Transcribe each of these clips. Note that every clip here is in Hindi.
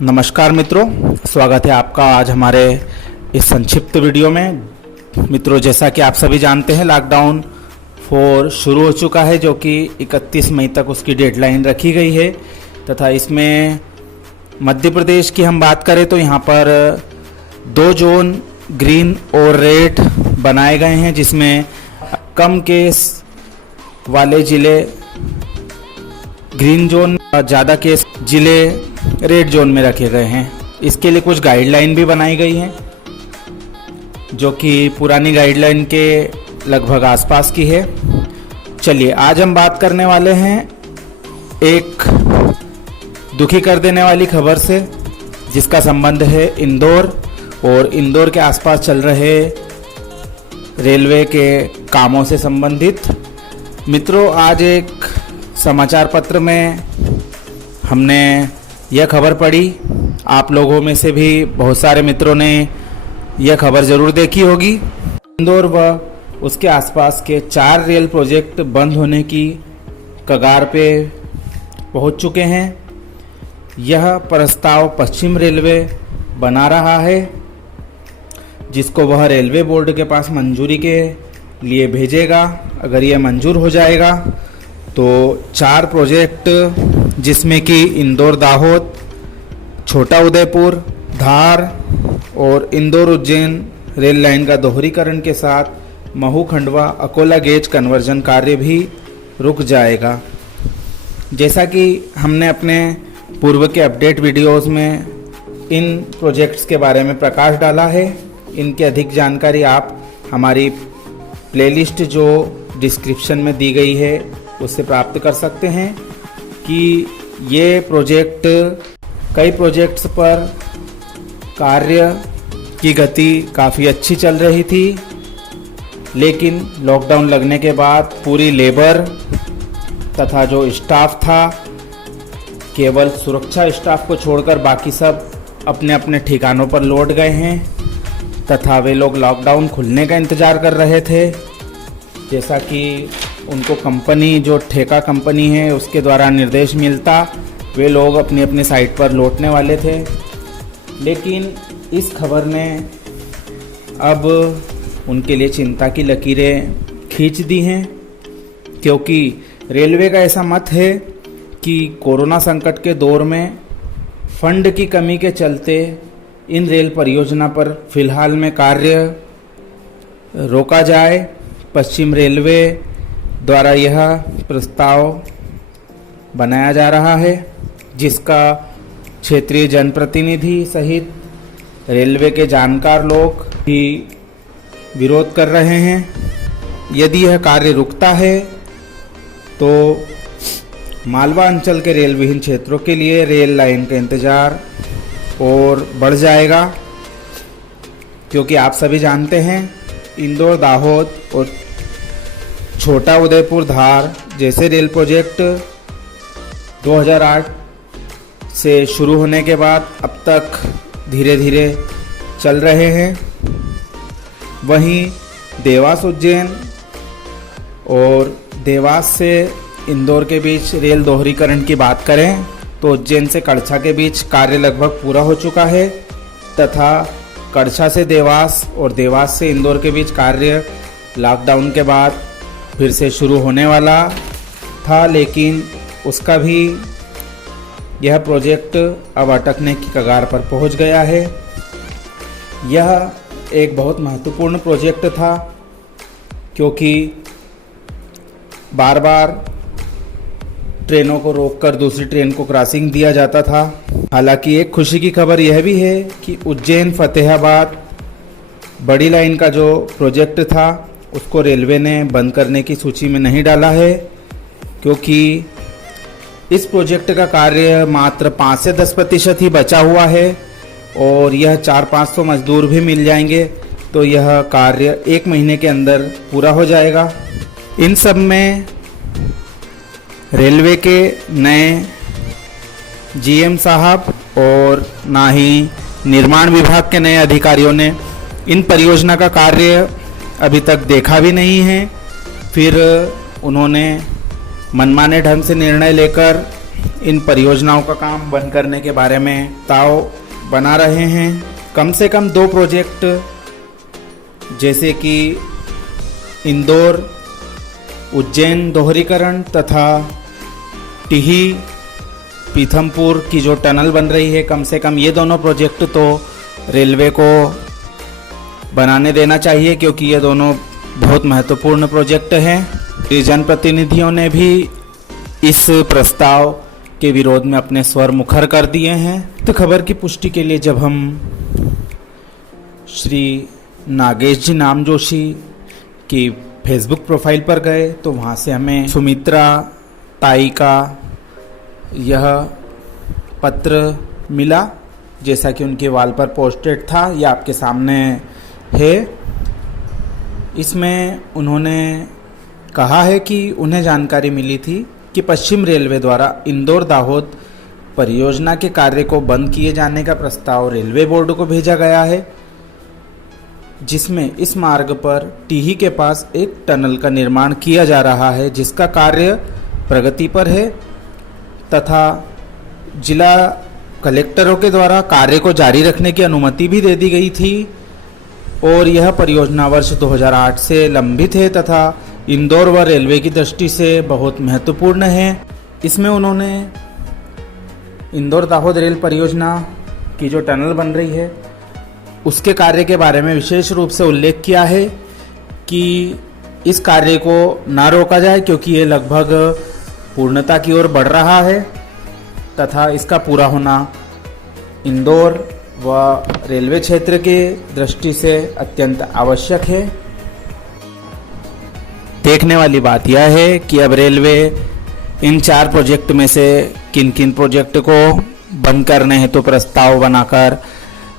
नमस्कार मित्रों, स्वागत है आपका आज हमारे इस संक्षिप्त वीडियो में। मित्रों, जैसा कि आप सभी जानते हैं, लॉकडाउन 4 शुरू हो चुका है, जो कि 31 मई तक उसकी डेडलाइन रखी गई है। तथा इसमें मध्य प्रदेश की हम बात करें तो यहाँ पर 2 जोन ग्रीन और रेड बनाए गए हैं, जिसमें कम केस वाले ज़िले ग्रीन जोन, ज़्यादा केस ज़िले रेड जोन में रखे गए हैं। इसके लिए कुछ गाइडलाइन भी बनाई गई हैं, जो कि पुरानी गाइडलाइन के लगभग आसपास की है। चलिए, आज हम बात करने वाले हैं एक दुखी कर देने वाली खबर से, जिसका संबंध है इंदौर और इंदौर के आसपास चल रहे रेलवे के कामों से संबंधित। मित्रों, आज एक समाचार पत्र में हमने यह खबर पढ़ी। आप लोगों में से भी बहुत सारे मित्रों ने यह खबर ज़रूर देखी होगी। इंदौर व उसके आसपास के 4 रेल प्रोजेक्ट बंद होने की कगार पे पहुंच चुके हैं। यह प्रस्ताव पश्चिम रेलवे बना रहा है, जिसको वह रेलवे बोर्ड के पास मंजूरी के लिए भेजेगा। अगर यह मंजूर हो जाएगा तो 4 प्रोजेक्ट, जिसमें कि इंदौर दाहोद, छोटा उदयपुर, धार और इंदौर उज्जैन रेल लाइन का दोहरीकरण के साथ महू खंडवा अकोला गेज कन्वर्जन कार्य भी रुक जाएगा। जैसा कि हमने अपने पूर्व के अपडेट वीडियोस में इन प्रोजेक्ट्स के बारे में प्रकाश डाला है। इनकी अधिक जानकारी आप हमारी प्लेलिस्ट जो डिस्क्रिप्शन में दी गई है उससे प्राप्त कर सकते हैं। कि ये प्रोजेक्ट, कई प्रोजेक्ट्स पर कार्य की गति काफ़ी अच्छी चल रही थी, लेकिन लॉकडाउन लगने के बाद पूरी लेबर तथा जो स्टाफ था, केवल सुरक्षा स्टाफ को छोड़कर बाकी सब अपने अपने ठिकानों पर लौट गए हैं। तथा वे लोग लॉकडाउन खुलने का इंतज़ार कर रहे थे। जैसा कि उनको कंपनी, जो ठेका कंपनी है, उसके द्वारा निर्देश मिलता, वे लोग अपनी अपनी साइट पर लौटने वाले थे। लेकिन इस खबर ने अब उनके लिए चिंता की लकीरें खींच दी हैं, क्योंकि रेलवे का ऐसा मत है कि कोरोना संकट के दौर में फंड की कमी के चलते इन रेल परियोजना पर फिलहाल में कार्य रोका जाए। पश्चिम रेलवे द्वारा यह प्रस्ताव बनाया जा रहा है, जिसका क्षेत्रीय जनप्रतिनिधि सहित रेलवे के जानकार लोग भी विरोध कर रहे हैं। यदि यह कार्य रुकता है तो मालवा अंचल के रेल विहीन क्षेत्रों के लिए रेल लाइन का इंतज़ार और बढ़ जाएगा, क्योंकि आप सभी जानते हैं इंदौर दाहोद और छोटा उदयपुर धार जैसे रेल प्रोजेक्ट 2008 से शुरू होने के बाद अब तक धीरे धीरे चल रहे हैं। वहीं देवास उज्जैन और देवास से इंदौर के बीच रेल दोहरीकरण की बात करें तो उज्जैन से कड़छा के बीच कार्य लगभग पूरा हो चुका है, तथा कड़छा से देवास और देवास से इंदौर के बीच कार्य लॉकडाउन के बाद फिर से शुरू होने वाला था, लेकिन उसका भी यह प्रोजेक्ट अब अटकने की कगार पर पहुंच गया है। यह एक बहुत महत्वपूर्ण प्रोजेक्ट था, क्योंकि बार बार ट्रेनों को रोककर दूसरी ट्रेन को क्रॉसिंग दिया जाता था। हालांकि एक खुशी की खबर यह भी है कि उज्जैन फतेहाबाद बड़ी लाइन का जो प्रोजेक्ट था उसको रेलवे ने बंद करने की सूची में नहीं डाला है, क्योंकि इस प्रोजेक्ट का कार्य मात्र 5 से 10% ही बचा हुआ है और यह 400-500 मजदूर भी मिल जाएंगे तो यह कार्य 1 महीने के अंदर पूरा हो जाएगा। इन सब में रेलवे के नए जीएम साहब और ना ही निर्माण विभाग के नए अधिकारियों ने इन परियोजना का कार्य अभी तक देखा भी नहीं है। फिर उन्होंने मनमाने ढंग से निर्णय लेकर इन परियोजनाओं का काम बंद करने के बारे में ताव बना रहे हैं। कम से कम 2 प्रोजेक्ट जैसे कि इंदौर उज्जैन दोहरीकरण तथा टिही पीथमपुर की जो टनल बन रही है, कम से कम ये दोनों प्रोजेक्ट तो रेलवे को बनाने देना चाहिए, क्योंकि ये दोनों बहुत महत्वपूर्ण प्रोजेक्ट हैं। जनप्रतिनिधियों ने भी इस प्रस्ताव के विरोध में अपने स्वर मुखर कर दिए हैं। तो खबर की पुष्टि के लिए जब हम श्री नागेश जी नाम जोशी की फेसबुक प्रोफाइल पर गए तो वहाँ से हमें सुमित्रा ताई का यह पत्र मिला, जैसा कि उनके वॉल पर पोस्टेड था। यह आपके सामने है। इसमें उन्होंने कहा है कि उन्हें जानकारी मिली थी कि पश्चिम रेलवे द्वारा इंदौर दाहोद परियोजना के कार्य को बंद किए जाने का प्रस्ताव रेलवे बोर्ड को भेजा गया है, जिसमें इस मार्ग पर टीही के पास एक टनल का निर्माण किया जा रहा है, जिसका कार्य प्रगति पर है तथा जिला कलेक्टरों के द्वारा कार्य को जारी रखने की अनुमति भी दे दी गई थी और यह परियोजना वर्ष 2008 से लंबित है तथा इंदौर व रेलवे की दृष्टि से बहुत महत्वपूर्ण है। इसमें उन्होंने इंदौर दाहोद रेल परियोजना की जो टनल बन रही है उसके कार्य के बारे में विशेष रूप से उल्लेख किया है कि इस कार्य को ना रोका जाए, क्योंकि ये लगभग पूर्णता की ओर बढ़ रहा है तथा इसका पूरा होना इंदौर व रेलवे क्षेत्र के दृष्टि से अत्यंत आवश्यक है। देखने वाली बात यह है कि अब रेलवे इन 4 प्रोजेक्ट में से किन किन प्रोजेक्ट को बंद करने हेतु प्रस्ताव बनाकर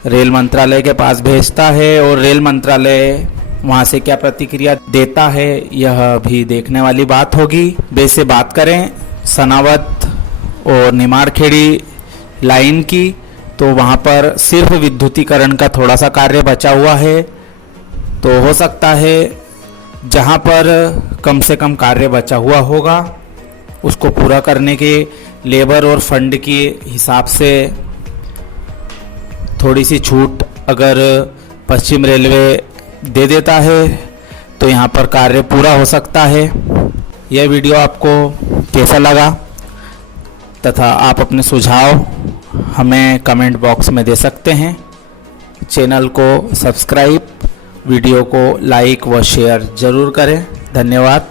रेल मंत्रालय के पास भेजता है और रेल मंत्रालय वहां से क्या प्रतिक्रिया देता है, यह भी देखने वाली बात होगी। वैसे बात करें सनावत और निमाड़खेड़ी लाइन की, तो वहाँ पर सिर्फ विद्युतीकरण का थोड़ा सा कार्य बचा हुआ है। तो हो सकता है जहाँ पर कम से कम कार्य बचा हुआ होगा उसको पूरा करने के लेबर और फंड के हिसाब से थोड़ी सी छूट अगर पश्चिम रेलवे दे देता है तो यहाँ पर कार्य पूरा हो सकता है। यह वीडियो आपको कैसा लगा तथा आप अपने सुझाव हमें कमेंट बॉक्स में दे सकते हैं। चैनल को सब्सक्राइब, वीडियो को लाइक व शेयर ज़रूर करें। धन्यवाद।